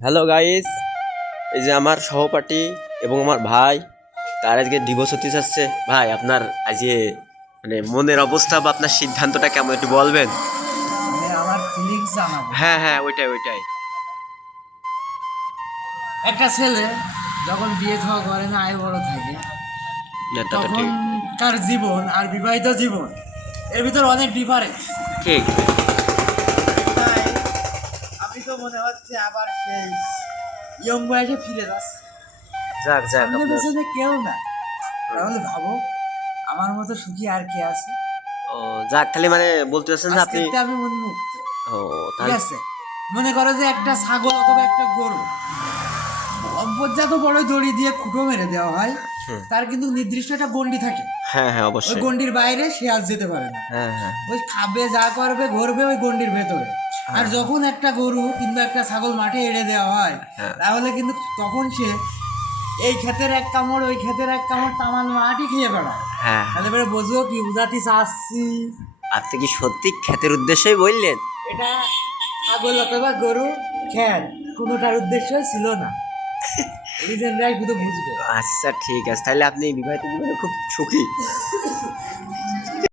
Hello guys, এই যে আমার সহপাঠী এবং আমার ভাই, তার আজকে ডিভোর্স হতে যাচ্ছে। ভাই, আপনার আজকে মানে মনের অবস্থা বা আপনার সিদ্ধান্তটা কেমন একটু বলবেন? মানে আমার ফিলিংস জানাবো। হ্যাঁ হ্যাঁ, ওইটাই। একটা ছেলে যখন বিয়ে থাওয়া করে না, আয় বড় থাকে, না, তা তো তখন ঠিক। তার জীবন আর বিবাহিত জীবন এর ভিতর অনেক ডিফারেন্স। ঠিক। তাই আমি তো মনে হচ্ছে আবার সেই ইয়ং বয়সে ফিরে যাচ্ছে। যাক যাক সামনে আপনার। পেছনে কেউ না, তাহলে ভাবো আমার মতো সুখী আর কে আছে। ও, যাক, তাহলে মানে বলতে চাচ্ছেন যে আপনি। আজকের আমি উন্মুক্ত। ও, ঠিক তাহলে। আছে, মনে করো যে একটা ছাগল অথবা একটা গরু অপর্যাপ্ত বড় দড়ি দিয়ে খুঁটো মেরে দেওয়া হয়, হুম। তার কিন্তু নির্দিষ্ট একটা গণ্ডি থাকে। হ্যাঁ হ্যাঁ, ওই অবশ্যই। গণ্ডির বাইরে সে আর যেতে পারে না। হ্যাঁ হ্যাঁ ওই খাবে যা করবে ঘুরবে ওই গণ্ডির ভেতরে। আর হ্যাঁ যখন একটা গরু কিংবা একটা ছাগল মাঠে এড়ে দেওয়া হয়, হ্যাঁ তাহলে কিন্তু তখন সে এই ক্ষেতের এক কামড় ওই ক্ষেতের এক কামড় তামান মাটি খেয়ে বেড়ায়। হ্যাঁ। তাহলে এবারে বুঝবো কি বুঝাতে চাচ্ছি। আপনি কি সত্যি ক্ষেতের উদ্দেশ্যেই বললেন? এটা ছাগল অথবা গরু খ্যাত কোনোটার উদ্দেশ্যই ছিল না, লিজেন্ডরাই শুধু বুঝবে। আচ্ছা ঠিক আছে, তাহলে আপনি বিবাহিত জীবনে খুব সুখী।